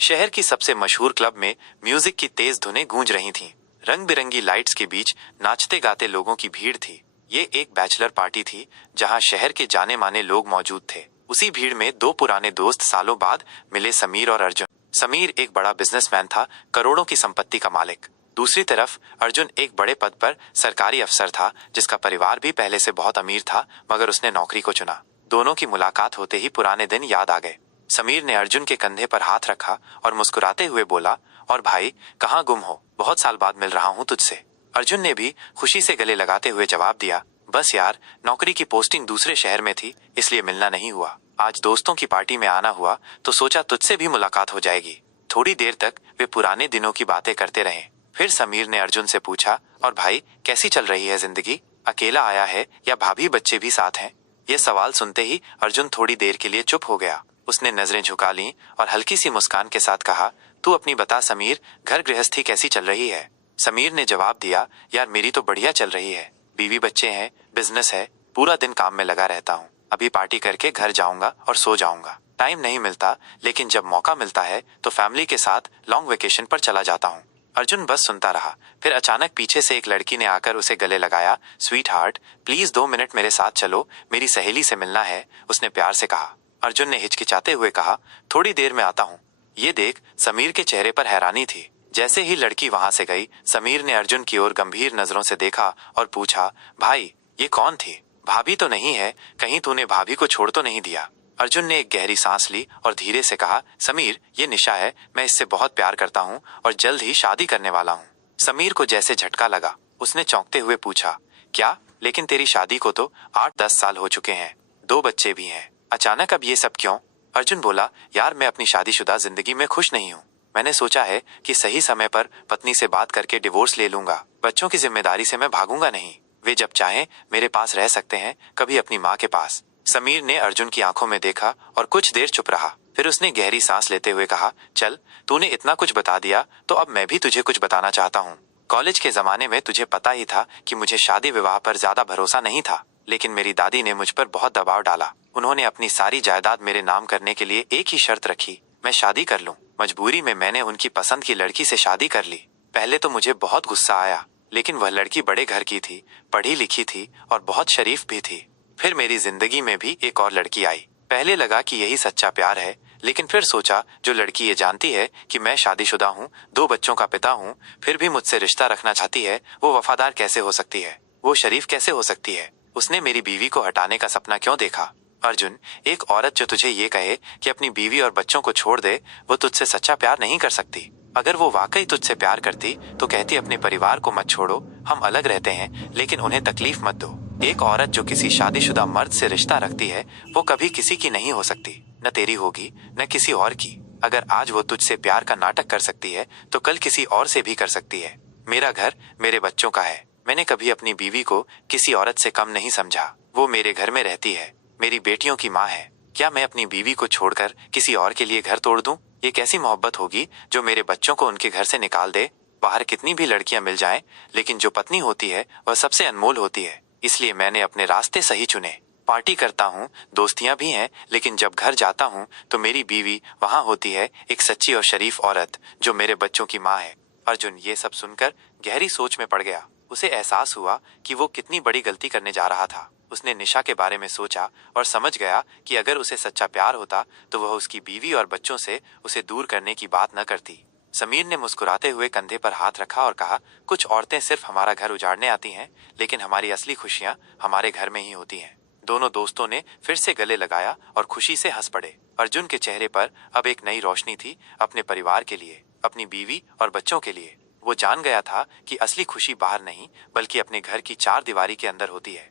शहर की सबसे मशहूर क्लब में म्यूजिक की तेज धुनें गूंज रही थीं। रंग बिरंगी लाइट्स के बीच नाचते गाते लोगों की भीड़ थी। ये एक बैचलर पार्टी थी जहां शहर के जाने माने लोग मौजूद थे। उसी भीड़ में दो पुराने दोस्त सालों बाद मिले, समीर और अर्जुन। समीर एक बड़ा बिजनेसमैन था, करोड़ों की संपत्ति का मालिक। दूसरी तरफ अर्जुन एक बड़े पद पर सरकारी अफसर था, जिसका परिवार भी पहले से बहुत अमीर था, मगर उसने नौकरी को चुना। दोनों की मुलाकात होते ही पुराने दिन याद आ गए। समीर ने अर्जुन के कंधे पर हाथ रखा और मुस्कुराते हुए बोला, और भाई, कहाँ गुम हो? बहुत साल बाद मिल रहा हूँ तुझसे। अर्जुन ने भी खुशी से गले लगाते हुए जवाब दिया, बस यार, नौकरी की पोस्टिंग दूसरे शहर में थी, इसलिए मिलना नहीं हुआ। आज दोस्तों की पार्टी में आना हुआ तो सोचा तुझसे भी मुलाकात हो जाएगी। थोड़ी देर तक वे पुराने दिनों की बातें करते रहे। फिर समीर ने अर्जुन से पूछा, और भाई, कैसी चल रही है जिंदगी? अकेला आया है या भाभी बच्चे भी साथ हैं? ये सवाल सुनते ही अर्जुन थोड़ी देर के लिए चुप हो गया। उसने नजरें झुका लीं और हल्की सी मुस्कान के साथ कहा, तू अपनी बता समीर, घर गृहस्थी कैसी चल रही है? समीर ने जवाब दिया, यार मेरी तो बढ़िया चल रही है। बीवी बच्चे हैं, बिजनेस है, पूरा दिन काम में लगा रहता हूँ। अभी पार्टी करके घर जाऊंगा और सो जाऊंगा। टाइम नहीं मिलता, लेकिन जब मौका मिलता है तो फैमिली के साथ लॉन्ग वेकेशन पर चला जाता हूँ। अर्जुन बस सुनता रहा। फिर अचानक पीछे से एक लड़की ने आकर उसे गले लगाया। स्वीट हार्ट, प्लीज 2 मिनट मेरे साथ चलो, मेरी सहेली से मिलना है, उसने प्यार से कहा। अर्जुन ने हिचकिचाते हुए कहा, थोड़ी देर में आता हूँ। ये देख समीर के चेहरे पर हैरानी थी। जैसे ही लड़की वहां से गई, समीर ने अर्जुन की ओर गंभीर नजरों से देखा और पूछा, भाई, ये कौन थी? भाभी तो नहीं है? कहीं तूने भाभी को छोड़ तो नहीं दिया? अर्जुन ने एक गहरी सांस ली और धीरे से कहा, समीर, ये निशा है, मैं इससे बहुत प्यार करता हूँ और जल्द ही शादी करने वाला हूँ। समीर को जैसे झटका लगा। उसने चौंकते हुए पूछा, क्या? लेकिन तेरी शादी को तो 8-10 साल हो चुके हैं, 2 बच्चे भी हैं, अचानक अब ये सब क्यों? अर्जुन बोला, यार मैं अपनी शादीशुदा जिंदगी में खुश नहीं हूँ। मैंने सोचा है कि सही समय पर पत्नी से बात करके डिवोर्स ले लूंगा। बच्चों की जिम्मेदारी से मैं भागूंगा नहीं। वे जब चाहें मेरे पास रह सकते हैं, कभी अपनी माँ के पास। समीर ने अर्जुन की आंखों में देखा और कुछ देर चुप रहा। फिर उसने गहरी सांस लेते हुए कहा, चल, तूने इतना कुछ बता दिया तो अब मैं भी तुझे कुछ बताना चाहता हूँ। कॉलेज के जमाने में तुझे पता ही था कि मुझे शादी विवाह पर ज्यादा भरोसा नहीं था, लेकिन मेरी दादी ने मुझ पर बहुत दबाव डाला। उन्होंने अपनी सारी जायदाद मेरे नाम करने के लिए एक ही शर्त रखी, मैं शादी कर लूं। मजबूरी में मैंने उनकी पसंद की लड़की से शादी कर ली। पहले तो मुझे बहुत गुस्सा आया, लेकिन वह लड़की बड़े घर की थी, पढ़ी लिखी थी और बहुत शरीफ भी थी। फिर मेरी जिंदगी में भी एक और लड़की आई। पहले लगा कि यही सच्चा प्यार है, लेकिन फिर सोचा, जो लड़की ये जानती है कि मैं शादीशुदा हूँ, 2 बच्चों का पिता हूँ, फिर भी मुझसे रिश्ता रखना चाहती है, वो वफादार कैसे हो सकती है? वो शरीफ कैसे हो सकती है? उसने मेरी बीवी को हटाने का सपना क्यों देखा? अर्जुन, एक औरत जो तुझे ये कहे कि अपनी बीवी और बच्चों को छोड़ दे, वो तुझसे सच्चा प्यार नहीं कर सकती। अगर वो वाकई तुझसे प्यार करती तो कहती, अपने परिवार को मत छोड़ो, हम अलग रहते हैं, लेकिन उन्हें तकलीफ मत दो। एक औरत जो किसी शादीशुदा मर्द से रिश्ता रखती है, वो कभी किसी की नहीं हो सकती, न तेरी होगी न किसी और की। अगर आज वो तुझसे प्यार का नाटक कर सकती है तो कल किसी और से भी कर सकती है। मेरा घर मेरे बच्चों का है। मैंने कभी अपनी बीवी को किसी औरत से कम नहीं समझा। वो मेरे घर में रहती है, मेरी बेटियों की माँ है। क्या मैं अपनी बीवी को छोड़कर किसी और के लिए घर तोड़ दूं? ये कैसी मोहब्बत होगी जो मेरे बच्चों को उनके घर से निकाल दे? बाहर कितनी भी लड़कियां मिल जाएं, लेकिन जो पत्नी होती है वह सबसे अनमोल होती है। इसलिए मैंने अपने रास्ते सही चुने। पार्टी करता हूँ, दोस्तियां भी हैं, लेकिन जब घर जाता हूँ तो मेरी बीवी वहां होती है, एक सच्ची और शरीफ औरत जो मेरे बच्चों की माँ है। अर्जुन ये सब सुनकर गहरी सोच में पड़ गया। उसे एहसास हुआ कि वो कितनी बड़ी गलती करने जा रहा था। उसने निशा के बारे में सोचा और समझ गया कि अगर उसे सच्चा प्यार होता तो वह उसकी बीवी और बच्चों से उसे दूर करने की बात न करती। समीर ने मुस्कुराते हुए कंधे पर हाथ रखा और कहा, कुछ औरतें सिर्फ हमारा घर उजाड़ने आती हैं, लेकिन हमारी असली खुशियां हमारे घर में ही होती हैं। दोनों दोस्तों ने फिर से गले लगाया और खुशी से हंस पड़े। अर्जुन के चेहरे पर अब एक नई रोशनी थी, अपने परिवार के लिए, अपनी बीवी और बच्चों के लिए। वो जान गया था कि असली खुशी बाहर नहीं, बल्कि अपने घर की 4 दीवारी के अंदर होती है।